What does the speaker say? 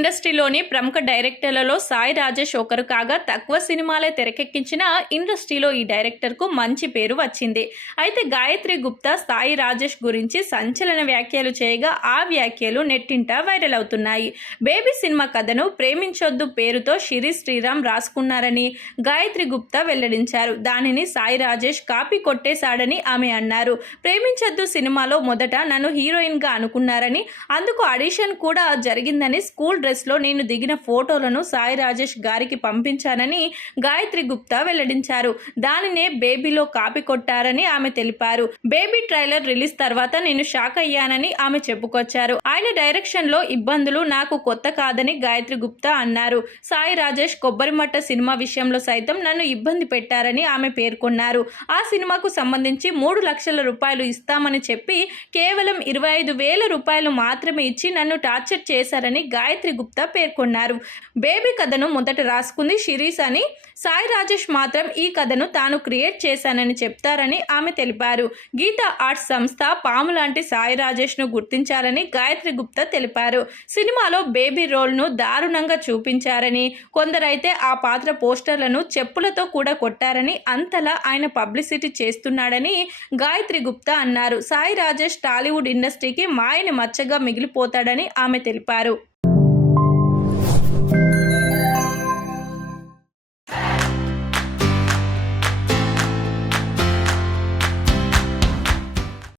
ఇండస్ట్రీలోని ప్రముఖ డైరెక్టర్లలో సాయి రాజేష్ ఒకరు కాగా తక్కువ సినిమాలే తెరకెక్కించిన ఇండస్ట్రీలో ఈ డైరెక్టర్కు మంచి పేరు వచ్చింది. అయితే గాయత్రి గుప్తా సాయి రాజేష్ గురించి సంచలన వ్యాఖ్యలు చేయగా ఆ వ్యాఖ్యలు నెట్టింట వైరల్ అవుతున్నాయి. బేబీ సినిమా కథను ప్రేమించొద్దు పేరుతో శిరీష్ శ్రీరామ్ రాసుకున్నారని గాయత్రి గుప్తా వెల్లడించారు. దానిని సాయి రాజేష్ కాపీ కొట్టేశాడని ఆమె అన్నారు. ప్రేమించొద్దు సినిమాలో మొదట నన్ను హీరోయిన్గా అనుకున్నారని, అందుకు ఆడిషన్ కూడా జరిగిందని, స్కూల్ డ్రెస్లో నేను దిగిన ఫోటోలను సాయి రాజేష్ గారికి పంపించానని గాయత్రి గుప్తా వెల్లడించారు. దానినే బేబీలో కాపీ కొట్టారని ఆమె తెలిపారు. బేబీ ట్రైలర్ రిలీజ్ తర్వాత నేను షాక్ అయ్యానని ఆమె చెప్పుకొచ్చారు. ఆయన డైరెక్షన్ లో ఇబ్బందులు నాకు కొత్త కాదని గాయత్రి గుప్తా అన్నారు. సాయి రాజేష్ కొబ్బరిమట్ట సినిమా విషయంలో సైతం నన్ను ఇబ్బంది పెట్టారని ఆమె పేర్కొన్నారు. ఆ సినిమాకు సంబంధించి 3 లక్షల రూపాయలు ఇస్తామని చెప్పి కేవలం 25,000 రూపాయలు మాత్రమే ఇచ్చి నన్ను టార్చర్ చేశారని గాయత్రి గుప్తా పేర్కొన్నారు. బేబీ కథను మొదట రాసుకుంది శిరీష్ అని, సాయి రాజేష్ మాత్రం ఈ కథను తాను క్రియేట్ చేశానని చెప్తారని ఆమె తెలిపారు. గీతా ఆర్ట్స్ సంస్థ పాము లాంటి సాయి రాజేష్ ను గుర్తించాలని గాయత్రి గుప్తా తెలిపారు. సినిమాలో బేబీ రోల్ ను దారుణంగా చూపించారని, కొందరైతే ఆ పాత్ర పోస్టర్లను చెప్పులతో కూడా కొట్టారని, అంతలా ఆయన పబ్లిసిటీ చేస్తున్నాడని గాయత్రి గుప్తా అన్నారు. సాయి రాజేష్ టాలీవుడ్ ఇండస్ట్రీకి మాయని మచ్చగా మిగిలిపోతాడని ఆమె తెలిపారు.